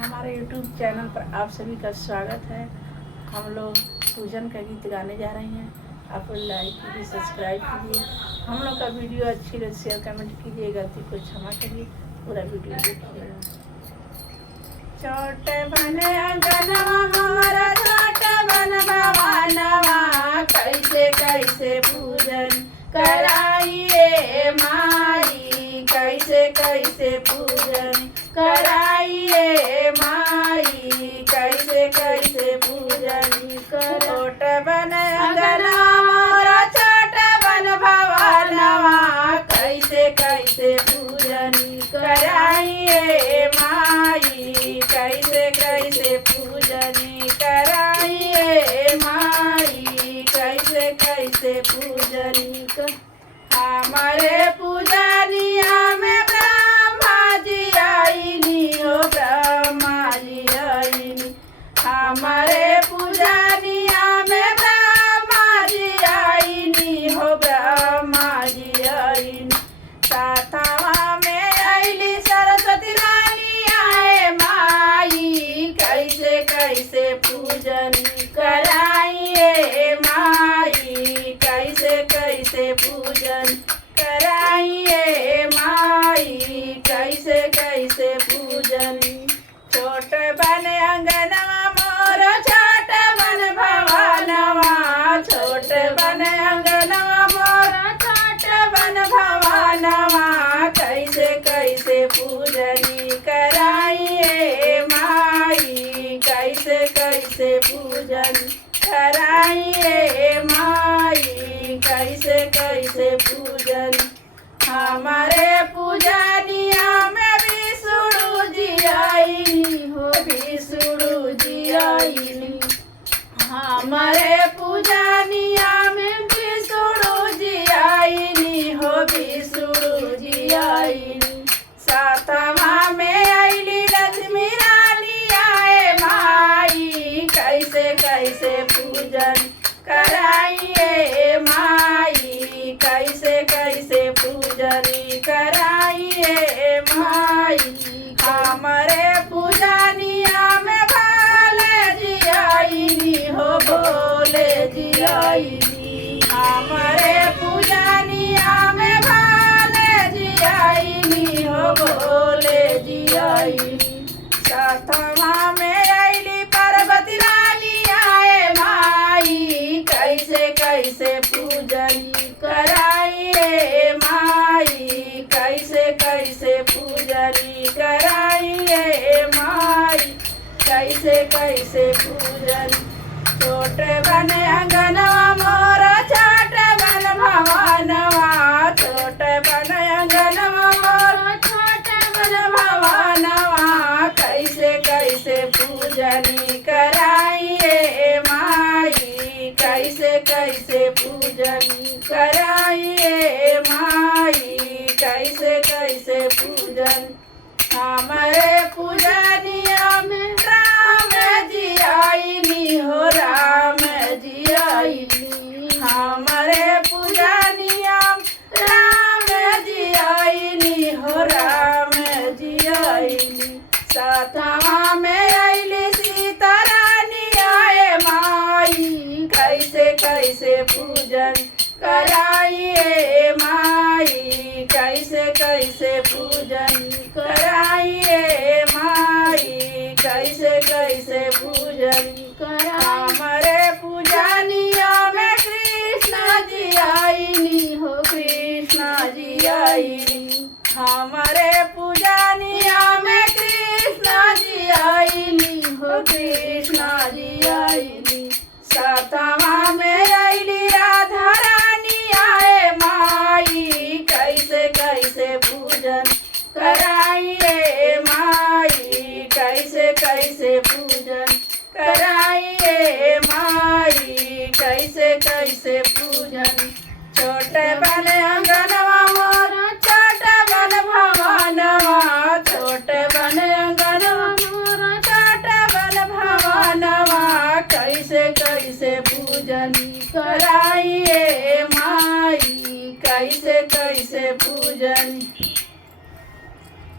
हमारे YouTube channel पर आप सभी का स्वागत है। हम लोग पूजन का गीत गाने जा रहे हैं। आप लोग लाइक कीजिए, सब्सक्राइब कीजिए। हम लोग का वीडियो अच्छी लगे शेयर कमेंट कीजिए, गलती को क्षमा करिए। पूरा वीडियो देखिएगा। छोटे बने अंगनवा हमारा छोटा बन भवानवा, कैसे कैसे पूजन कराइए माई, कैसे कैसे पूजन कराइए माई, कैसे कैसे पूजन छोट बन अंगनवा मोरा छोट बन भवानवा, कैसे कैसे पूजन कराइए माई, कैसे कैसे पूजन कराइए माई, कैसे कैसे पूजन हमारे पूजनिया में ब्रह्मा जी आईनी हो, ब्रह्मा जी आईनी हमारे पूजनिया में ब्रह्मा जी आईनी हो, ब्रह्मा जी आईनी साथवा में आईली सरस्वती रानी आए माई, कैसे कैसे पूजन कराइए माई, कैसे कैसे पूजन कराइए माई, कैसे कैसे पूजन छोट बन अंगनवा मोर छोट बन भवानवा, छोट बन अंगनवा मोर छोट बन भवानवा, कैसे कैसे पूजन कराइए माई, कैसे कैसे पूजन कराइए माई, कैसे कैसे पूजन हमारे पूजनिया में विष्णु जी आईनी हो, विष्णु जी आईनी हमारे पूजनिया में विष्णु जी आईनी हो, विष्णु जी आईनी सातवा में आईली लक्ष्मी रानी आए माई, कैसे कैसे पूजन कराइए माई, कैसे कैसे पूजन कराइए माई हमारे पूजनिया में भोले जी आईनी हो, भोले जी आईनी हमारे पूजनिया में भोले जी आईनी हो, भोले जी आईनी सातवा में आईली पार्वती रानी आए माई, कैसे कैसे पूजन कराइए माई, कैसे कैसे पूजन कराइए माई, कैसे कैसे पूजन छोटे बन अंगनवा मोर छोट बन भवानवा, छोटे बन अंगनवा मोर छोट बन भवानवा, कैसे कैसे पूजन कराइए माई, कैसे कैसे पूजन कराइए माई, कैसे कैसे पूजन हमारे पूजनिया में राम जी आईनी हो, राम जी आईनी हमारे पूजनिया राम जी आईनी हो, राम जी आईनी सातवा में आईली सीता रानी आए माई, कैसे कैसे पूजन कराइए माई, कैसे कैसे पूजन कराइए माई, कैसे कैसे पूजन हमारे पूजनिया में कृष्णा जी आईनी हो, कृष्णा जी आईनी हमारे पूजनिया में कृष्णा जी आईनी हो, कृष्णा जी आईनी सातवा में आईली राधा रानी आए माई, कैसे कैसे पूजन कराइए माई, कैसे कैसे पूजन कराइए माई, कैसे कैसे पूजन छोटे बन अंगनवा मोर छोट बन भवानवा, छोटे बन अंगनवा मोर छोट बन भवानवा, कैसे कैसे पूजन कराइए माई, कैसे कैसे पूजन